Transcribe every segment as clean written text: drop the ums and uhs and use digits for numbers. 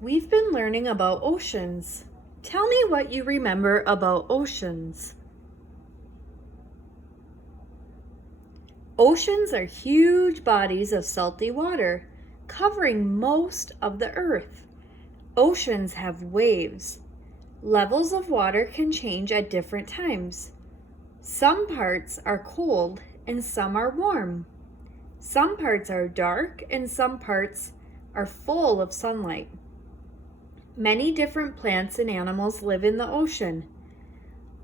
We've been learning about oceans. Tell me what you remember about oceans. Oceans are huge bodies of salty water, covering most of the earth. Oceans have waves. Levels of water can change at different times. Some parts are cold and some are warm. Some parts are dark and some parts are full of sunlight. Many different plants and animals live in the ocean.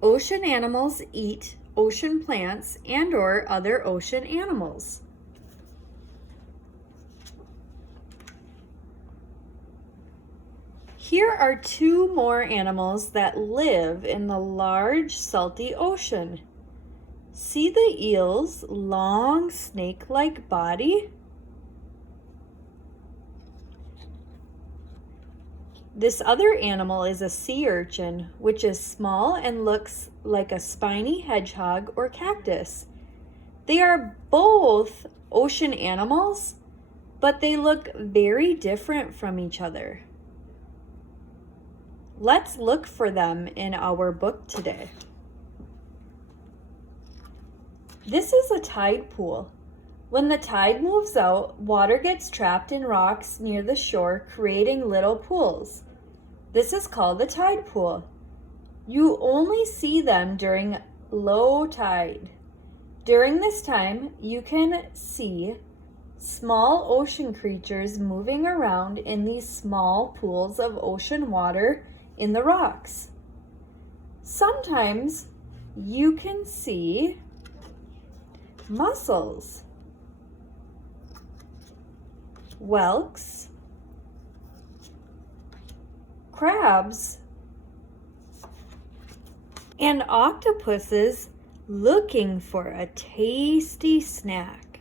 Ocean animals eat ocean plants and/or other ocean animals. Here are two more animals that live in the large salty ocean. See the eel's long snake-like body? This other animal is a sea urchin, which is small and looks like a spiny hedgehog or cactus. They are both ocean animals, but they look very different from each other. Let's look for them in our book today. This is a tide pool. When the tide moves out, water gets trapped in rocks near the shore, creating little pools. This is called the tide pool. You only see them during low tide. During this time, you can see small ocean creatures moving around in these small pools of ocean water in the rocks. Sometimes you can see mussels, whelks, crabs, and octopuses looking for a tasty snack.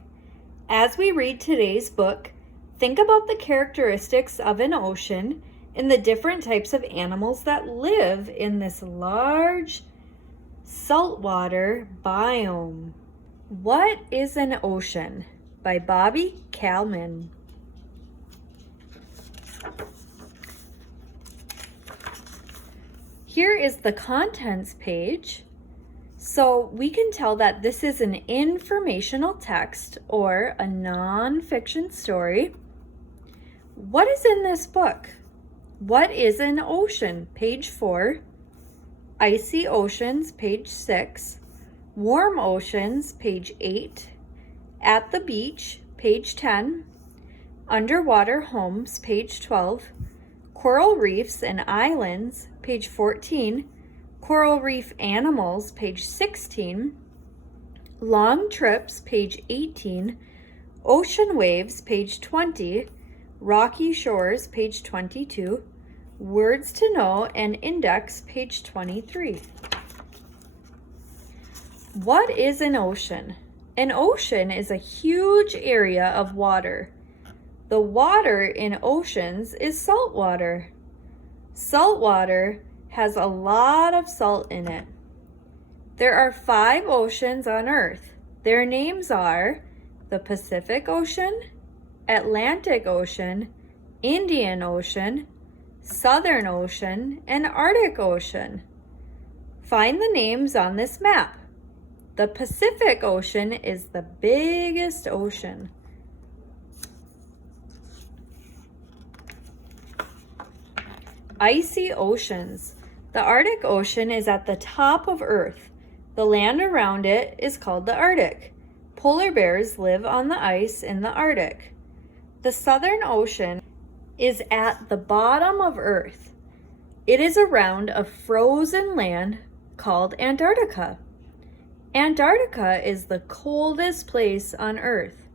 As we read today's book, think about the characteristics of an ocean and the different types of animals that live in this large saltwater biome. What is an ocean? By Bobby Kalman. Here is the contents page. So we can tell that this is an informational text or a non-fiction story. What is in this book? What is an ocean? Page 4. Icy oceans, page 6. Warm oceans, page 8. At the beach, page 10. Underwater homes, page 12. Coral reefs and islands, page 14. Coral reef animals, page 16. Long trips, page 18. Ocean waves, page 20. Rocky shores, page 22. Words to know and index, page 23. What is an ocean? An ocean is a huge area of water. The water in oceans is salt water. Salt water has a lot of salt in it. There are 5 oceans on Earth. Their names are the Pacific Ocean, Atlantic Ocean, Indian Ocean, Southern Ocean, and Arctic Ocean. Find the names on this map. The Pacific Ocean is the biggest ocean. Icy oceans. The Arctic Ocean is at the top of Earth. The land around it is called the Arctic. Polar bears live on the ice in the Arctic. The Southern Ocean is at the bottom of Earth. It is around a frozen land called Antarctica. Antarctica is the coldest place on Earth.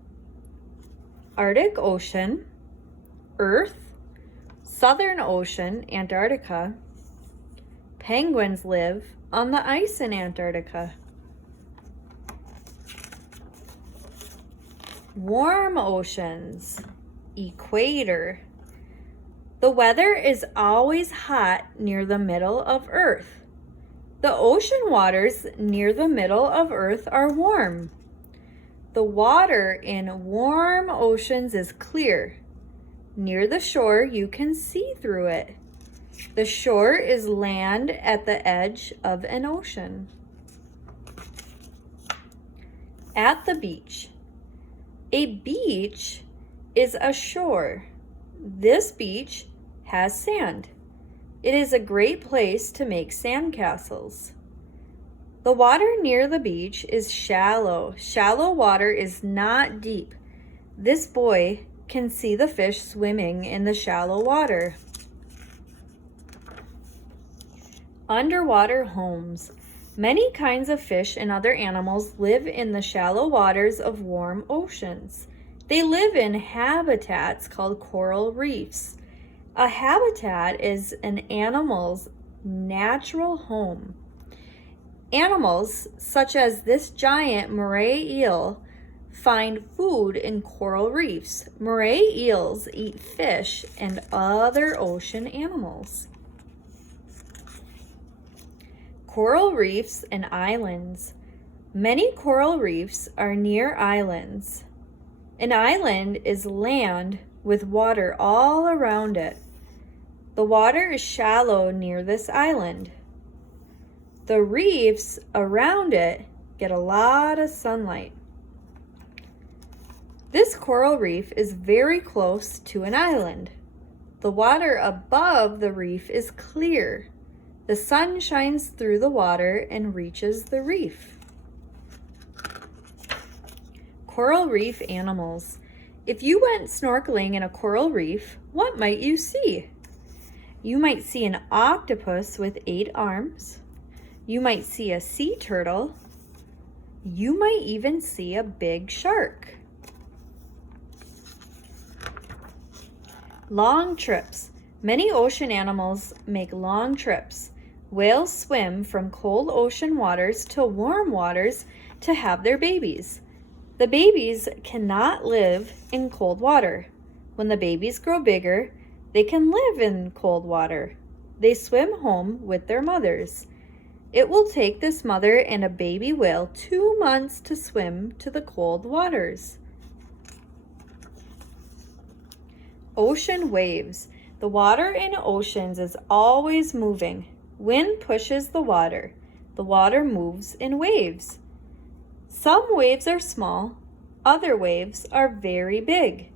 Arctic Ocean, Earth, Southern Ocean, Antarctica. Penguins live on the ice in Antarctica. Warm oceans, equator. The weather is always hot near the middle of Earth. The ocean waters near the middle of Earth are warm. The water in warm oceans is clear. Near the shore, you can see through it. The shore is land at the edge of an ocean. At the beach. A beach is a shore. This beach has sand. It is a great place to make sandcastles. The water near the beach is shallow. Shallow water is not deep. This boy can see the fish swimming in the shallow water. Underwater homes. Many kinds of fish and other animals live in the shallow waters of warm oceans. They live in habitats called coral reefs. A habitat is an animal's natural home. Animals, such as this giant moray eel, find food in coral reefs. Moray eels eat fish and other ocean animals. Coral reefs and islands. Many coral reefs are near islands. An island is land with water all around it. The water is shallow near this island. The reefs around it get a lot of sunlight. This coral reef is very close to an island. The water above the reef is clear. The sun shines through the water and reaches the reef. Coral reef animals. If you went snorkeling in a coral reef, what might you see? You might see an octopus with 8 arms. You might see a sea turtle. You might even see a big shark. Long trips. Many ocean animals make long trips. Whales swim from cold ocean waters to warm waters to have their babies. The babies cannot live in cold water. When the babies grow bigger, they can live in cold water. They swim home with their mothers. It will take this mother and a baby whale 2 months to swim to the cold waters. Ocean waves. The water in oceans is always moving. Wind pushes the water. The water moves in waves. Some waves are small, other waves are very big.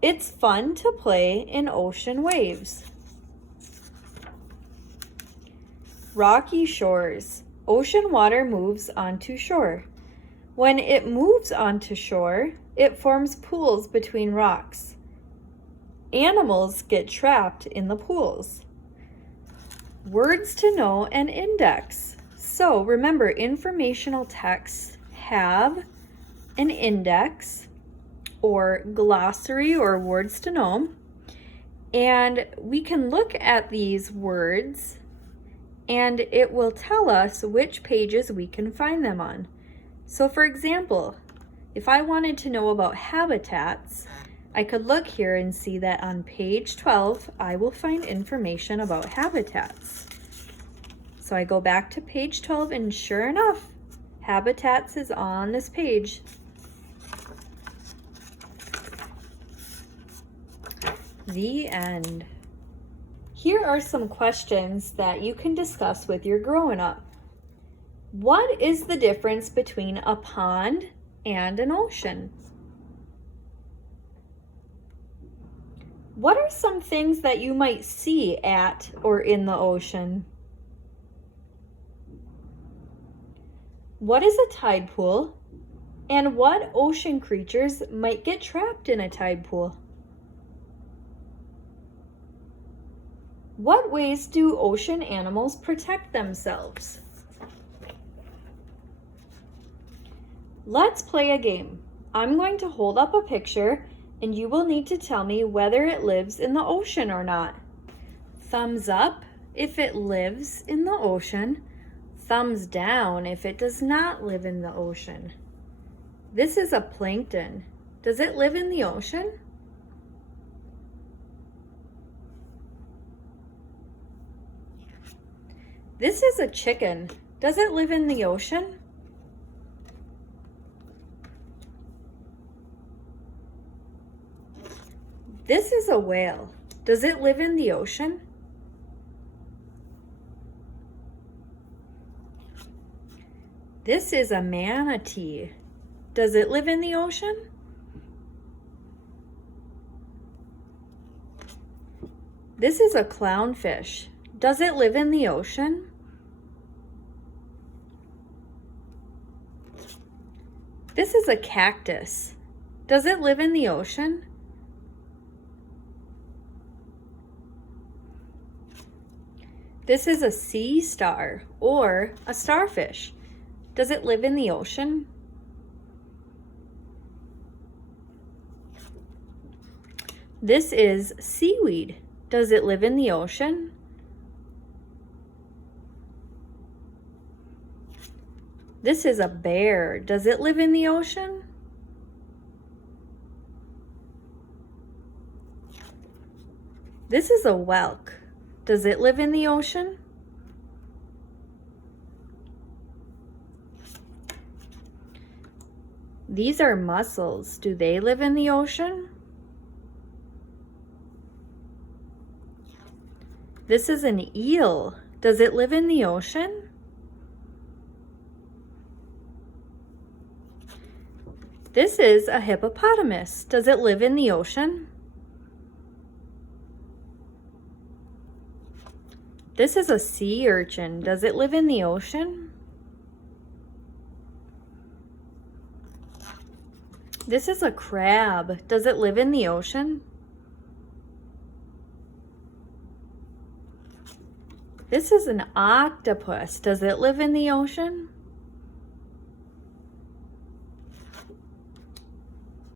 It's fun to play in ocean waves. Rocky shores. Ocean water moves onto shore. When it moves onto shore, it forms pools between rocks. Animals get trapped in the pools. Words to know and index. So remember, informational texts have an index or glossary or words to know. And we can look at these words and it will tell us which pages we can find them on. So for example, if I wanted to know about habitats, I could look here and see that on page 12, I will find information about habitats. So I go back to page 12 and sure enough, habitats is on this page. The end. Here are some questions that you can discuss with your grown-up. What is the difference between a pond and an ocean? What are some things that you might see at or in the ocean? What is a tide pool? And what ocean creatures might get trapped in a tide pool? What ways do ocean animals protect themselves? Let's play a game. I'm going to hold up a picture and you will need to tell me whether it lives in the ocean or not. Thumbs up if it lives in the ocean. Thumbs down if it does not live in the ocean. This is a plankton. Does it live in the ocean? This is a chicken. Does it live in the ocean? This is a whale. Does it live in the ocean? This is a manatee. Does it live in the ocean? This is a clownfish. Does it live in the ocean? This is a cactus. Does it live in the ocean? This is a sea star or a starfish. Does it live in the ocean? This is seaweed. Does it live in the ocean? This is a bear. Does it live in the ocean? This is a whelk. Does it live in the ocean? These are mussels. Do they live in the ocean? This is an eel. Does it live in the ocean? This is a hippopotamus. Does it live in the ocean? This is a sea urchin. Does it live in the ocean? This is a crab. Does it live in the ocean? This is an octopus. Does it live in the ocean?